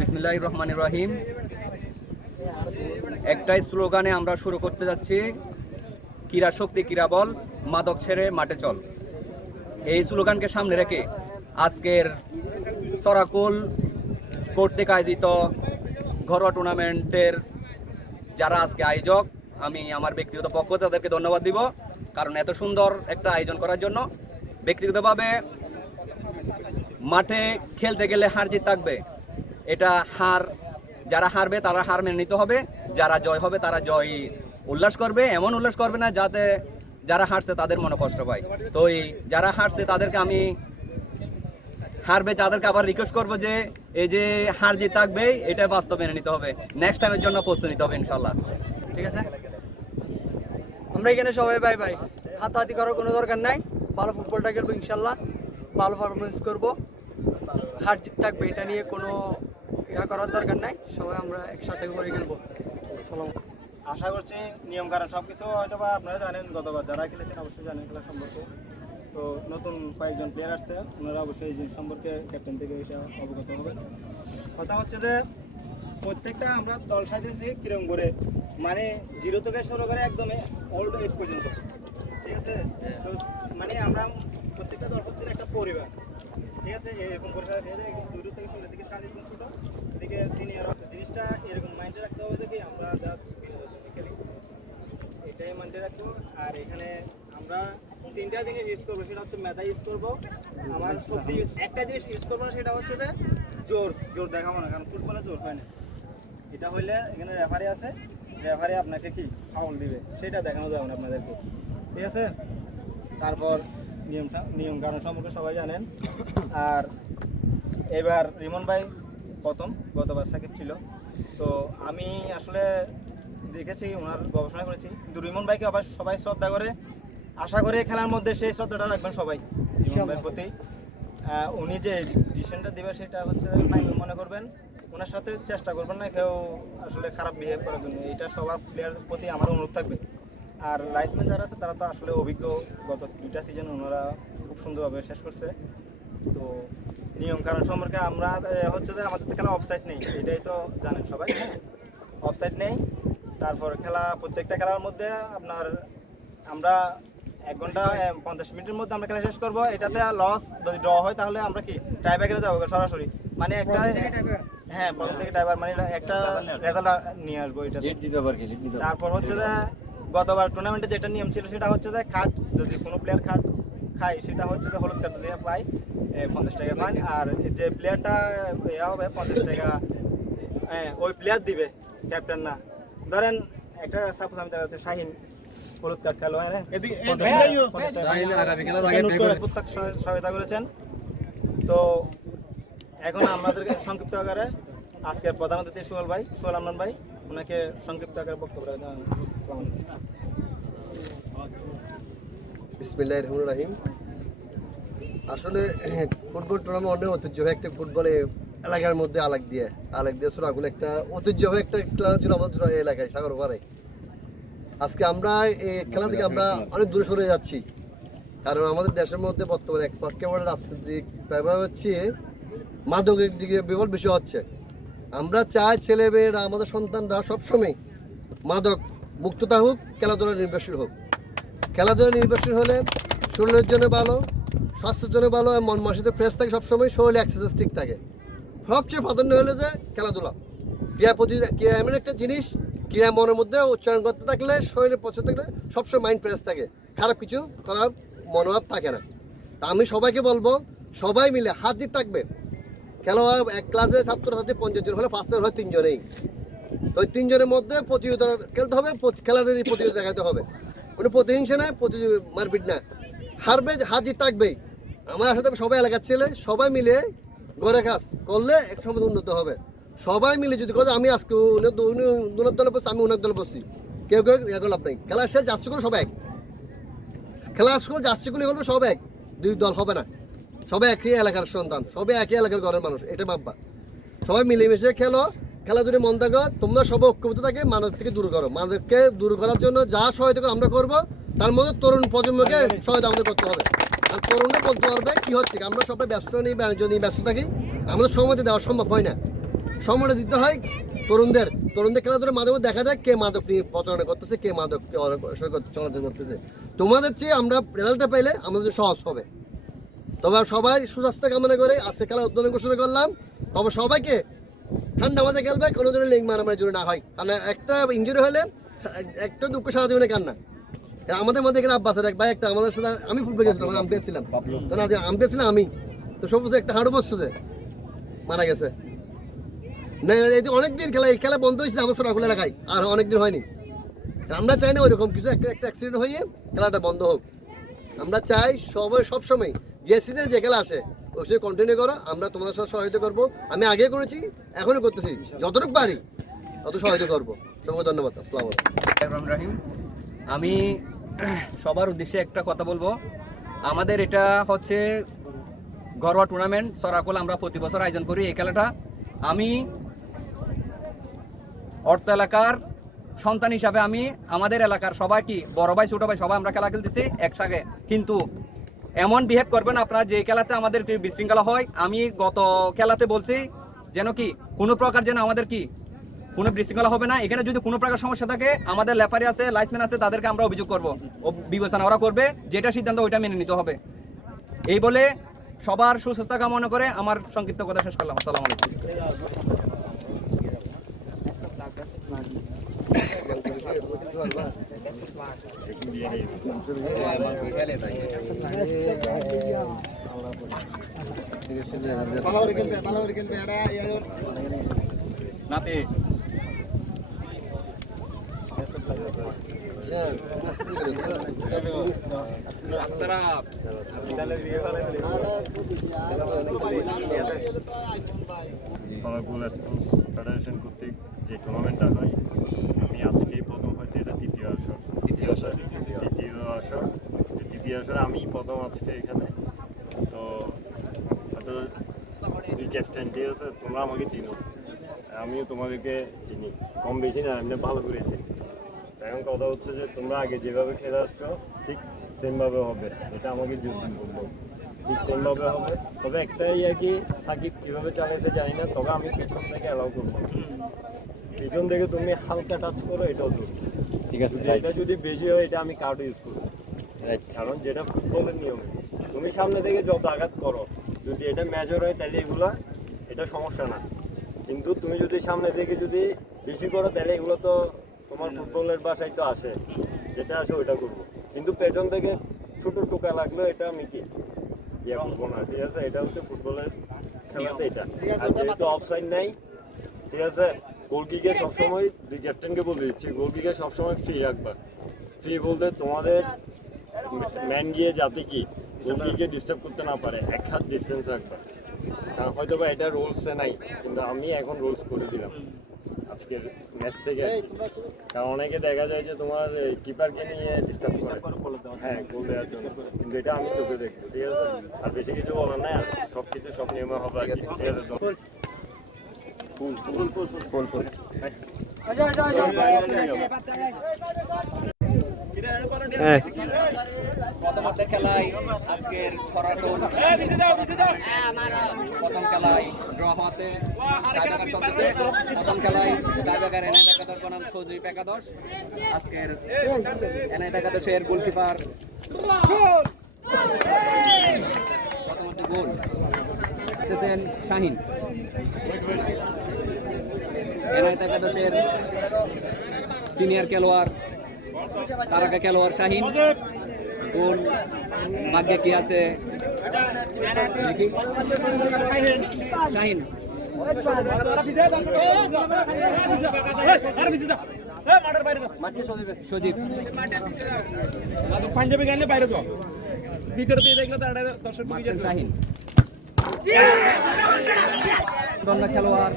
বিসমিল্লাহির রহমানির রহিম। একটাই স্লোগানে আমরা শুরু করতে যাচ্ছি, ক্রীড়া শক্তি ক্রীড়া বল, মাদক ছেড়ে মাঠে চল। এই স্লোগানকে সামনে রেখে আজকের সরাকুল কর্তৃক আয়োজিত ঘরোয়া টুর্নামেন্টের যারা আজকে আয়োজক, আমি আমার ব্যক্তিগত পক্ষ তাদেরকে ধন্যবাদ দিব, কারণ এত সুন্দর একটা আয়োজন করার জন্য। ব্যক্তিগতভাবে মাঠে খেলতে গেলে হার জিত থাকবে, এটা যারা হারবে তারা হার মেনে নিতে হবে, যারা জয় হবে তারা জয় উল্লাস করবে। এমন উল্লাস করবে না যাতে যারা হারছে তাদের মনে কষ্ট পায়। তো যারা হারছে তাদেরকে হারবে তাদেরকে আবার রিকোয়েস্ট করবো যে এই যে হার জিত থাকবে এটা বাস্তব মেনে নিতে হবে, নেক্সট টাইমের জন্য প্রস্তুত নিতে হবে ইনশাল্লাহ। ঠিক আছে, আমরা এখানে সবাই ভাই ভাই, হাতাহাতি করার কোনো দরকার নাই। ভালো ফুটবলটা খেলবো ইনশাল্লাহ, ভালো পারফরমেন্স করবো, হার জিত থাকবে, এটা নিয়ে কোনো করার দরকার নাই। সবাই আমরা একসাথে করে খেলবো। আসসালাম। আশা করছি নিয়ম কারণ সব কিছু হয়তো বা আপনারা জানেন, গতবার যারা খেলেছেন অবশ্যই জানেন খেলা সম্পর্কে। তো নতুন কয়েকজন প্লেয়ার আসছে, ওনারা অবশ্যই এই জিনিস সম্পর্কে ক্যাপ্টেন থেকে এসে অবগত হবেন। কথা হচ্ছে যে প্রত্যেকটা আমরা দল সাজিয়েছি কিরম করে, মানে 0 থেকে শুরু করে একদমই ওল্ড এজ পর্যন্ত। ঠিক আছে, তো মানে আমরা প্রত্যেকটা দল হচ্ছে একটা পরিবার। ঠিক আছে, এরকম পরিবার একদম 2 থেকে 16 থেকে 7 ছোট এদিকে সিনিয়র, জিনিসটা এরকম মাইন্ডে রাখতে হবে যে কি আমরা জাস্ট খেলি, এটাই মাইন্ডে রাখবো। আর এখানে আমরা 3টা জিনিস ইউজ করবো, সেটা হচ্ছে মেধা ইউজ করবো, আমার শক্তি একটা জিনিস ইউজ করবো না, সেটা হচ্ছে যে জোর দেখাবো না, কারণ ফুটবলে জোর হয় না। এটা হইলে এখানে রেফারি আছে, রেফারি আপনাকে কি ফাউল দিবে সেটা দেখানো যাবে না আপনাদেরকে। ঠিক আছে, তারপর নিয়ম কারণ সম্পর্কে সবাই জানেন। আর এবার রিমন ভাই প্রথম, গতবার সাকিব ছিল, তো আমি আসলে দেখেছি ওনার গবেষণা করেছি, কিন্তু রিমন ভাইকে আবার সবাই শ্রদ্ধা করে। আশা করি খেলার মধ্যে সেই শ্রদ্ধাটা রাখবেন সবাই রিমন ভাইয়ের প্রতি। উনি যে ডিসিশনটা দেবে সেটা হচ্ছে ফাইনাল মনে করবেন, ওনার সাথে চেষ্টা করবেন না কেউ আসলে খারাপ বিহেভ করার জন্য, এটা সবার প্লেয়ারের প্রতি আমার অনুরোধ থাকবে। আর লাইসম্যান যারা আছে তারা তো আসলে অভিজ্ঞ, গত 2টা সিজন ওনারা খুব সুন্দরভাবে শেষ করছে। তো নিয়ম কারণ সম্পর্কে আমরা হচ্ছে যে আমাদের খেলা অফসাইড নেই, এটাই তো জানেন সবাই, হ্যাঁ অফসাইড নেই। তারপর খেলা প্রত্যেকটা খেলার মধ্যে আমরা 1 ঘন্টা 50 মিনিটের মধ্যে আমরা খেলা শেষ করবো। এটাতে লস যদি ড্র হয় তাহলে আমরা কি টাই ব্রেকারে যাবো সরাসরি, মানে একটা হ্যাঁ প্রথম থেকে ড্রাইভার মানে একটা রেজাল্ট নিয়ে আসবো এটা। তারপর হচ্ছে যে গতবার টুর্নামেন্টে যেটা নিয়ম ছিল সেটা হচ্ছে যে খাট, যদি কোনো প্লেয়ার খাট খায় সেটা হচ্ছে যে হলুদ কার্ড দিয়ে পাই 50 টাকা ফাইন, আর যে প্লেয়ারটা হবে 50 টাকা ওই প্লেয়ার দিবে, ক্যাপ্টেন না। ধরেন একটা সাপোজ আমি দেখাচ্ছি, শাহিন হলুদ কার্ড খেলো, হ্যাঁ সহায়তা করেছেন। তো এখন আমাদেরকে সংক্ষিপ্ত আকারে আজকের প্রধান অতিথি সোহেল আমরান ভাই, ওনাকে সংক্ষিপ্ত আকারে বক্তব্য রাখবেন। বিসমিল্লাহির রহমানির রহিম। আসলে ফুটবল টুর্নামেন্ট অনেক ঐতিহ্যবাহী একটা ফুটবলে এলাকার মধ্যে আলাগ দিয়ে ছোড়াগুলো একটা ঐতিহ্যবাহী একটা খেলা ছিল আমাদের এলাকায় সাগর পাড়ে। আজকে আমরা এই খেলা থেকে আমরা অনেক দূরে সরে যাচ্ছি, কারণ আমাদের দেশের মধ্যে বর্তমানে এক পক্ষে রাজনৈতিক ব্যবহার হচ্ছে, মাদকের দিকে বিবল বেশি হচ্ছে। আমরা চাই ছেলেমেয়েরা, আমাদের সন্তানরা সবসময় মাদক মুক্ত থাকুক, খেলাধুলা নির্ভরশীল হোক। খেলাধুলা নির্ভরশীল হলে শরীরের জন্য ভালো, স্বাস্থ্যের জন্য ভালো, মন মানসিক ফ্রেশ থাকে, সবসময় শরীরে এক্সারসাইজ ঠিক থাকে। সবচেয়ে প্রাধান্য হলো যে খেলাধুলা, ক্রীড়া এমন একটা জিনিস, ক্রীড়া মনের মধ্যে উচ্চারণ করতে থাকলে, শরীরে পছন্দ থাকলে সবসময় মাইন্ড ফ্রেশ থাকে, খারাপ কিছু করার মনোভাব থাকে না। তা আমি সবাইকে বলবো, সবাই মিলে হাত দিতে থাকবে। খেলোয়াড় এক ক্লাসে ছাত্রছাত্রী 50 জন হলে 5 হয় 3 জনেই, তো ওই 3 জনের মধ্যে প্রতিযোগিতা খেলতে হবে, খেলাতে প্রতিযোগিতা দেখাতে হবে। কোনো প্রতিহিংসা না, মারপিট না, হারবে হাত দিতে থাকবেই। আমার সাথে সবাই এলাকার ছেলে, সবাই মিলে ঘরে কাজ করলে এক সময় উন্নত হবে। সবাই মিলে যদি কথা, আমি আজকে উনার দলে বসছি, আমি উনার দলে বসছি, কেউ লাভ নেই। খেলা শেষ জার্সিগুলো সব এক, খেলা স্কুল জার্সিগুলি বলবো সব এক, 2 দল হবে না, সবাই একই এলাকার সন্তান, সবাই একই এলাকার ঘরের মানুষ, এটা ভাববা। সবাই মিলেমিশে খেলো, খেলাধুলি মন থাকো, তোমরা সবাই ঐক্যবদ্ধ থাকে, মাদক থেকে দূর করো। মাদককে দূর করার জন্য যা সহায়তা করে আমরা করবো, তার মধ্যে তরুণ প্রজন্মকে সহায়তা আমাদের করতে হবে। আর তরুণরা বলতে পারবে কি হচ্ছে, আমরা সবাই ব্যস্ত নিয়ে বাণিজ্য নিয়ে ব্যস্ত থাকি, আমাদের সময় দেওয়া সম্ভব হয় না। সময়টা দিতে হয় তরুণদের খেলাধুলার মাধ্যমে দেখা যায় কে মাদক নিয়ে প্রচারণা করতেছে, কে মাদক চলাচল করতেছে। তোমাদের চেয়ে আমরা রেজাল্টটা পাইলে আমাদের সহজ হবে। তবে সবাই সুস্বাস্থ্য কামনা করে আজকে খেলা উদ্বোধন ঘোষণা করলাম। তবে সবাইকে ঠান্ডা মাথায় খেলবে, কোনো ধরনের লিঙ্ক মারামারি জন্য না হয়, কারণ একটা ইঞ্জুরি হলে একটা দুঃখ সারা জীবনে কান্না। আমাদের মধ্যে এখানে আব্বাসের এক ভাই, একটা আমাদের সাথে আমি ফুটবল গেছিলাম, আম্পায়ার ছিলাম, তো না আম্পায়ার ছিলাম আমি, তো সবুজ একটা হাঁটু বসছে মারা গেছে। না এই যে অনেকদিন খেলা, এই খেলা বন্ধ হয়েছে আমার ছোটগুলো এলাকায়, আর অনেকদিন হয়নি। আমরা চাই না ওইরকম কিছু একটা অ্যাক্সিডেন্ট হয়ে খেলাটা বন্ধ হোক। আমরা চাই সবসময় যে সিজনে যে খেলা আসে ওই সময় কন্টিনিউ করো। আমরা তোমাদের সাথে সহায়তা করবো, আমি আগে করেছি এখনও করতেছি, যতটুকু পারি তত সহায়তা করবো। সবাইকে ধন্যবাদ। আসসালামু আলাইকুম। রাহিম, আমি সবার উদ্দেশ্যে একটা কথা বলবো। আমাদের এটা হচ্ছে ঘরোয়া টুর্নামেন্ট সরাকল, আমরা প্রতি বছর আয়োজন করি এই খেলাটা। আমি অর্থ এলাকার সন্তান হিসাবে আমি আমাদের এলাকার সবাই কি বড় ভাই ছোট ভাই সবাই আমরা খেলা খেলতেছি একসাথে, কিন্তু এমন বিহেভ করবেন আপনারা যে খেলাতে আমাদের বিশৃঙ্খলা হয়। আমি গত খেলাতে বলছি যেন কি কোনো প্রকার যেন আমাদের কি কোনো বিশৃঙ্খলা হবে না। এখানে যদি কোনো প্রকার সমস্যা থাকে আমাদের লেফারি আছে, লাইসম্যান আছে, তাদেরকে আমরা অভিযোগ করবো, বিবেচনা ওরা করবে, যেটা সিদ্ধান্ত ওইটা মেনে নিতে হবে। এই বলে সবার সুস্বাস্থ্য কামনা করে আমার সংক্ষিপ্ত কথা শেষ করলাম। আসসালামু আলাইকুম। নাতে সরাকুল স্পোর্টস ফেডারেশন কর্তৃক যে টুর্নামেন্টটা হয়, আমি আজকেই প্রথম হয়তো এটা দ্বিতীয় আসর আমি প্রথম আজকে এখানে। তো হয়তো দুই ক্যাপ্টেন, ঠিক আছে, তোমরা আমাকে চিনো, আমিও তোমাদেরকে চিনি, কম বেশি না, এমনি ভালো করে চিনি। এখন কথা হচ্ছে যে তোমরা আগে যেভাবে খেলে আসছো ঠিক সেমভাবে হবে, এটা আমাকে যদি বলবো ঠিক সেমভাবে হবে। তবে একটাই আর কি, সাকিব কীভাবে চালাইছে জানি না, তবে আমি পিছন থেকে অ্যালাউ করবো। পিছন থেকে তুমি হালকা টাচ করো, এটাও দূর, ঠিক আছে। এটা যদি বেশি হয় এটা আমি কার্ড ইউজ করবো, কারণ যেটা ফুটবলের নিয়ম, তুমি সামনে থেকে যত আঘাত করো, যদি এটা মেজর হয় তাহলে এটা সমস্যা না। কিন্তু তুমি যদি সামনে থেকে যদি বেশি করো তাহলে এগুলো তো তোমার ফুটবলের বাসায় তো আসে, যেটা আসে ওইটা করবো। কিন্তু পেছন থেকে ছোটো টোকা লাগলো এটা আমি কি করবো না, ঠিক আছে। এটা হচ্ছে ফুটবলের খেলাতে এটা। আর যেহেতু অফসাইড নাই, ঠিক আছে, গোলকিকে সবসময় দুই ক্যাপ্টেনকে বলে দিচ্ছি, গোলকিকে সবসময় ফ্রি রাখবা। ফ্রি বলতে তোমাদের ম্যান গিয়ে যাতে কি গোলকিকে ডিস্টার্ব করতে না পারে, এক হাত ডিস্টেন্স রাখবা। কারণ হয়তো বা এটা রুলসে নাই, কিন্তু আমি এখন রুলস করে দিলাম আজকের ম্যাচ থেকে। কারণ অনেকে দেখা যায় যে তোমার কিপারকে নিয়ে ডিস্টার্ব করে, হ্যাঁ, গোল দেওয়ার জন্য, কিন্তু এটা আমি চোখে দেখবো, ঠিক আছে। আর বেশি কিছু বলার নাই, আর সব কিছু সব নিয়মে হবে আর কি, ঠিক আছে। প্রথমার্ধের খেলায় আজকের সরাকল প্রথম খেলায় ড্র হওয়াতে টাইব্রেকার চলতেছে। প্রথম খেলায় টাইব্রেকার এনায়েত একাদশ বনাম সজীব একাদশ। আজকের এনায়েত একাদশের গোলকিপার প্রথমার্ধে গোল করতেছেন শাহিন। এনায়েত একাদশের সিনিয়র খেলোয়াড় তারকা খেলোয়াড় শাহিন। গোল ভাগ্যে কি আছে দেখি, শাহিন সজীব পাঞ্জাবি গাইলে বাইরে তো ভিতরে দিয়ে দেখলে তার দর্শক শাহিন দন্ডা খেলোয়াড়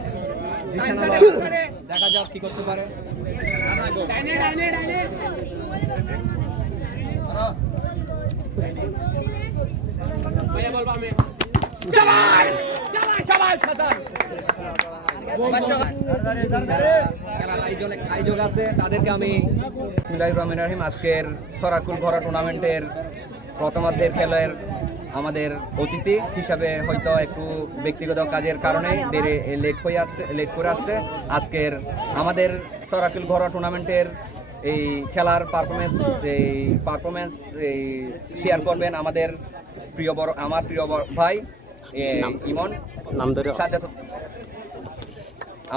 দেখা যাক কি করতে পারে। আয়োজক আছে তাদেরকে আমি বিসমিল্লাহির রহমানির রহিম। আজকের সরাকুল ঘরোয়া টুর্নামেন্টের প্রথমার্ধের খেলার আমাদের অতিথি হিসাবে হয়তো একটু ব্যক্তিগত কাজের কারণে লেট করে আসছে। আজকের আমাদের সরাকুল ঘরোয়া টুর্নামেন্টের এই খেলার পারফরমেন্স শেয়ার করবেন আমার প্রিয় ভাই ইমন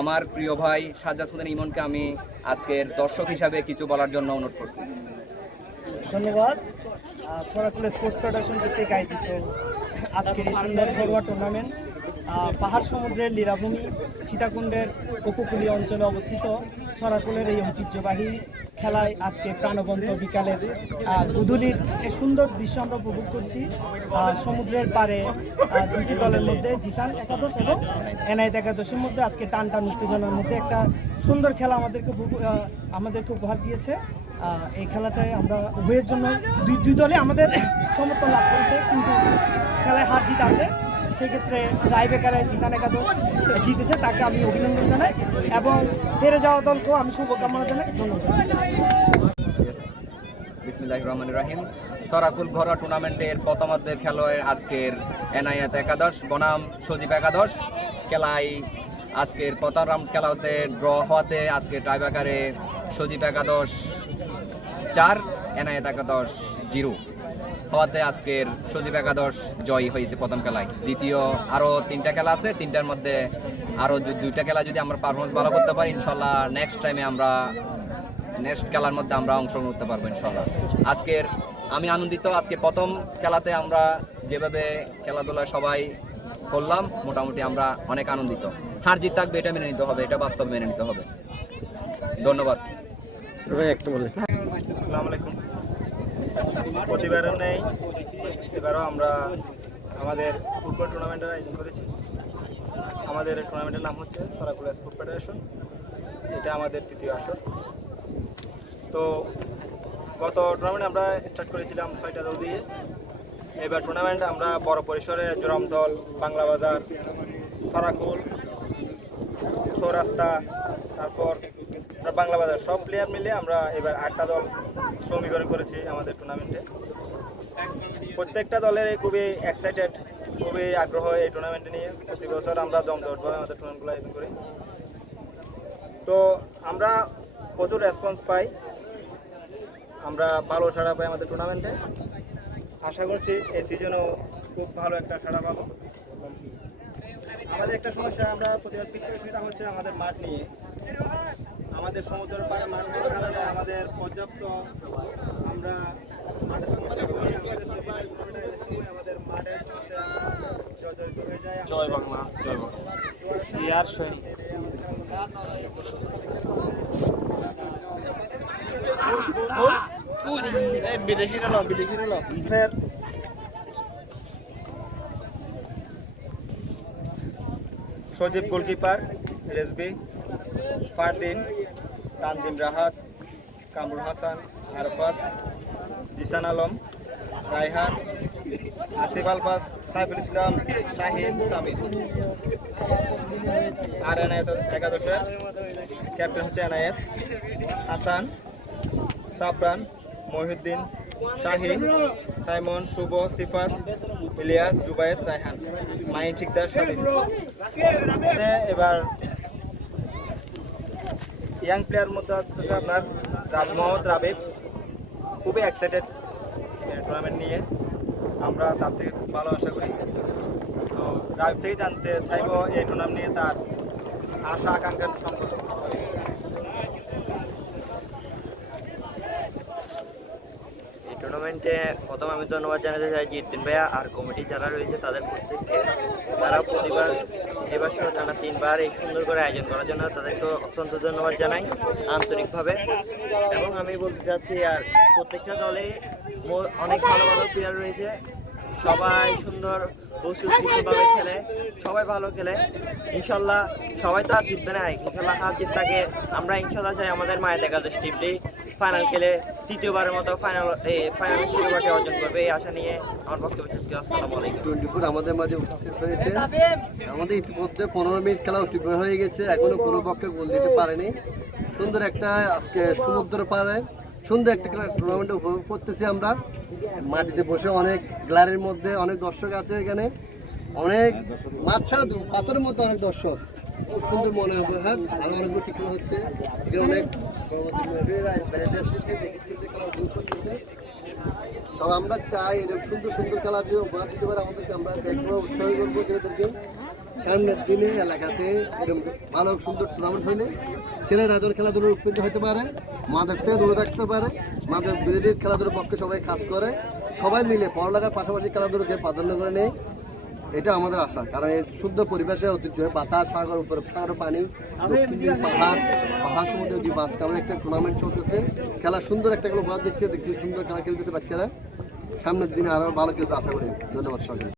আমার প্রিয় ভাই সাজ্জাদ হোসেন ইমনকে আমি আজকের দর্শক হিসাবে কিছু বলার জন্য অনুরোধ করছি। ধন্যবাদ। ছড়াকুল স্পোর্টস ফেডারেশন কর্তৃক আয়োজিত আজকের এই সুন্দর ঘরোয়া টুর্নামেন্ট পাহাড় সমুদ্রের লীলাভূমি সীতাকুণ্ডের উপকূলীয় অঞ্চলে অবস্থিত ছড়াকুলের এই ঐতিহ্যবাহী খেলায় আজকে প্রাণবন্ত বিকালের গুদুলির এই সুন্দর দৃশ্য আমরা উপভোগ করছি। সমুদ্রের পাড়ে দুটি দলের মধ্যে জিসান একাদশ এবং এনায়েত একাদশের মধ্যে আজকে টান উত্তেজনার মধ্যে একটা সুন্দর খেলা আমাদেরকে উপহার দিয়েছে। এই খেলাটায় আমরা উভয়ের জন্য দুই দলে আমাদের সমর্থন লাভ করেছে, কিন্তু খেলায় হার জিত আছে। সেক্ষেত্রে টাইব্রেকারে জিসান একাদশ জিতেছে, তাকে আমি অভিনন্দন জানাই এবং হেরে যাওয়া দলকেও আমি শুভকামনা জানাই। ধন্যবাদ। বিসমিল্লাহির রহমানির রহিম। সরাকুল ঘরোয়া টুর্নামেন্টের প্রথমার্ধের খেলায় আজকের এনায়েত একাদশ বনাম সজীব একাদশ খেলায় আজকের প্রথম রাউন্ড খেলা হতে ড্র হওয়াতে আজকে টাইব্রেকারে সজীব একাদশ 4 এনায়েত একাদশ 0 হওয়াতে আজকের সজীব একাদশ জয়ী হয়েছে প্রথম খেলায়। দ্বিতীয় আরও 3টা খেলা আছে, 3টার মধ্যে আরও 2টা খেলা যদি আমরা পারফরমেন্স ভালো করতে পারি ইনশাল্লাহ নেক্সট খেলার মধ্যে আমরা অংশগ্রহণ করতে পারবো ইনশাল্লাহ। আজকের আমি আনন্দিত, আজকে প্রথম খেলাতে আমরা যেভাবে খেলাধুলা সবাই করলাম মোটামুটি আমরা অনেক আনন্দিত। হার জিত থাকবে এটা মেনে নিতে হবে, এটা বাস্তব মেনে নিতে হবে। ধন্যবাদ। আসসালামু আলাইকুম। প্রতিবারও নেই, এবারও আমরা আমাদের ফুটবল টুর্নামেন্টের আয়োজন করেছি। আমাদের টুর্নামেন্টের নাম হচ্ছে সরাকুল স্পোর্টস ফেডারেশন। এটা আমাদের 3য় আসর। তো গত টুর্নামেন্ট আমরা স্টার্ট করেছিলাম 6টা দল দিয়ে। এবার টুর্নামেন্ট আমরা বড় পরিসরে জোরামদল, বাংলা বাজার, সরাকুল, চৌরাস্তা, তারপর বাংলা বাজার সব প্লেয়ার মিলে আমরা এবার 8টা দল সমীকরণ করেছি আমাদের টুর্নামেন্টে। প্রত্যেকটা দলের খুবই এক্সাইটেড, খুবই আগ্রহ এই টুর্নামেন্টে নিয়ে। প্রতি বছর আমরা জমজটভাবে আমাদের টুর্নামেন্টগুলো আয়োজন করি। তো আমরা প্রচুর রেসপন্স পাই, আমরা ভালো সাড়া পাই আমাদের টুর্নামেন্টে। আশা করছি এই সিজনেও খুব ভালো একটা সাড়া পাবো। আমাদের একটা সমস্যা আমরা প্রতিবার পিক করি, সেটা হচ্ছে আমাদের মাঠ নিয়ে। আমাদের সমুদ্রের পাড়ে মাঠ হওয়ার কারণে আমাদের পর্যাপ্ত আমরা মাঠের সমস্যা করি। আমাদের আমাদের মাঠের সমস্যা জর্জরিত হয়ে যায়। জয় বাংলা, জয় বাংলা। সজীব গোলকিপার, রেজবি, ফারদিন, তানজিম রাহাত, কামরুল হাসান, আরফাত, জিসান আলম, রায়হান, আসিফ আলফাস, সাইফুল ইসলাম, শাহিদ, সামিদ। আর এনায়েত একাদশের ক্যাপ্টেন হচ্ছে এনায়েত, হাসান, সাফরান, মহিউদ্দিন, শাহিন, সাইমন, শুভ, সিফাত, ইলিয়াস, জুবায়েদ, রায়হান, মাইন শিকদার, স্বাধীন। এবার ইয়াং প্লেয়ার মধ্যে আছে আপনার রাজমোহন, রাবিব। খুবই এক্সাইটেড টুর্নামেন্ট নিয়ে, আমরা তার থেকে খুব ভালো আশা করি। তো রাবিব থেকে জানতে চাইব এই টুর্নামেন্ট নিয়ে তার আশা আকাঙ্ক্ষার সম্পর্কে। টুর্নামেন্টে প্রথম আমি ধন্যবাদ জানাতে চাই জিদ্দিন ভাইয়া আর কমিটি যারা রয়েছে তাদের প্রত্যেককে, তারা প্রতিবার এবছর টানা 3বার এই সুন্দর করে আয়োজন করার জন্য তাদেরকে অত্যন্ত ধন্যবাদ জানাই আন্তরিকভাবে। এবং আমি বলতে চাচ্ছি আর প্রত্যেকটা দলে অনেক ভালো ভালো প্লেয়ার রয়েছে, সবাই সুন্দর ও সুশৃঙ্খলভাবে খেলে, সবাই ভালো খেলে। ইনশাল্লাহ সবাই তো আর জিতবে না, ইনশাল্লাহ হার জিত থাকে। আমরা ইনশাল্লাহ চাই আমাদের মায়ের একাদশ টিমটি ফাইনাল খেলে 3য়বারের মতো ফাইনালের শিরোপাটি অর্জন করবে, এই আশা নিয়ে আমার বক্তব্য শেষ করছি। আসসালামু আলাইকুম। 24 আমাদের মাঝে উপস্থিত হয়েছে। আমাদের ইতিমধ্যে 15 মিনিট খেলা অতিক্রম হয়ে গেছে, এখনো কোনো পক্ষে গোল দিতে পারেনি। সুন্দর একটা আজকে সমুদ্র পাড়ে সুন্দর একটা খেলা টুর্নামেন্ট উপভোগ করতেছি আমরা মাটিতে বসে। অনেক গ্যালারির মধ্যে অনেক দর্শক আছে এখানে, অনেক মাঠ ছাড়া পাথরের মধ্যে অনেক দর্শক, খুব সুন্দর মনে হবে। হ্যাঁ, আরো অনেকগুলো খেলা হচ্ছে এখানে, অনেক বাইরে এসেছে দেখতেছে, খেলা উপভোগ করতেছে। তবে আমরা চাই এরকম সুন্দর সুন্দর খেলা যে উপহার দিতে পারে আমাদেরকে, আমরা দেখবো, উৎসাহ করবো ছেলেদেরকে। সামনের দিনে এলাকাতে এরকম ভালো সুন্দর টুর্নামেন্ট হইলে ছেলেরা যেন খেলাধুলার উপকৃত হতে পারে, মাদক থেকে দূরে থাকতে পারে, মাদক বিরোধীর খেলাধুলার পক্ষে সবাই কাজ করে, সবাই মিলে পড়ালেখার পাশাপাশি খেলাধুলাকে প্রাধান্য করে নেয়। এটা আমাদের আশা, কারণ এই শুদ্ধ পরিবেশে ঐতিহ্য বাতাস, সাগর, উপরে সাগর পানি, দক্ষিণ দিকে পাহাড়, পাহাড় সমুদ্রের যে মাঝখানে একটা টুর্নামেন্ট চলতেছে, খেলা সুন্দর একটা খেলা উপহার দিচ্ছে, দেখছি সুন্দর খেলা খেলতেছে বাচ্চারা। সামনের দিনে আরও ভালো খেলতে আশা করি। ধন্যবাদ সবাই।